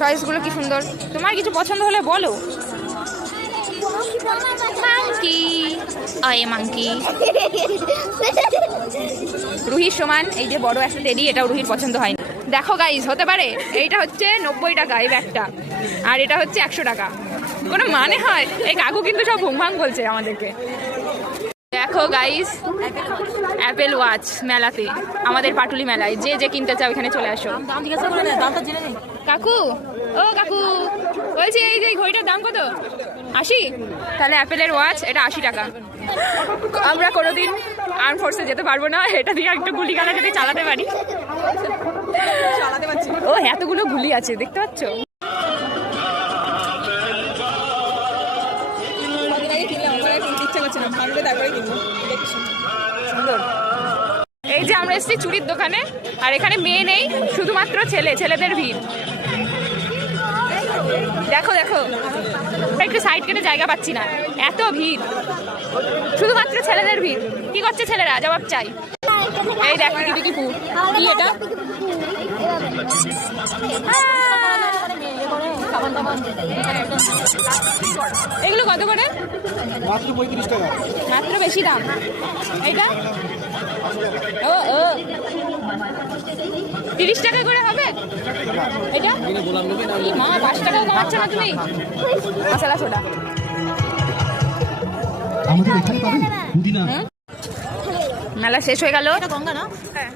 টয়েসগুলো কি সুন্দর। তোমার কিছু পছন্দ হলে বলো। মাংকি, আয় মাংকি। রুহির সমান এই যে বড় একটা টেডি, এটাও রুহির পছন্দ হয়নি। দেখো গাইজ, হতে পারে এইটা হচ্ছে 90 টাকা এই ব্যাগটা, আর এটা হচ্ছে 100 টাকা। কোনো মানে হয়? এই কাকু কিন্তু সব ভুংভাং বলছে আমাদেরকে। দেখো গাইস, অ্যাপেল ওয়াচ মেলাতে, আমাদের পাটুলি মেলায়, যে যে কিনতে চাও এখানে চলে আসো। কাকু, ও কাকু বলছি এই যে ঘড়িটার দাম কত? 80? তাহলে অ্যাপেলের ওয়াচ এটা 80 টাকা। আমরা কোনোদিন আর্ম ফোর্সে যেতে পারবো না, এটা দিয়ে একটা গুলি গালা যদি চালাতে পারি। ও এতগুলো গুলি আছে দেখতে পাচ্ছ। এই যে আমরা এসেছি চুড়ির দোকানে, আর এখানে মেয়ে নেই, শুধুমাত্র ছেলে, ছেলেদের ভিড়। দেখো দেখো, একটু সাইড কেটে জায়গা পাচ্ছি না, এত ভিড়, শুধুমাত্র ছেলেদের ভিড়। কি করছে ছেলেরা? জবাব চাই। এই দেখো কি কি এটা, এগুলো কত করে? মাত্র 35 টাকা। মাত্র? বেশি দাম। এইটা ও ও 30 টাকা করে হবে এটা। মা 5 টাকাও কমাচ্ছ না তুমি? মশলা সোডা আমাদের এখানে পাবেন পুদিনা। মেলা শেষ হয়ে গেল। গঙ্গা না? হ্যাঁ।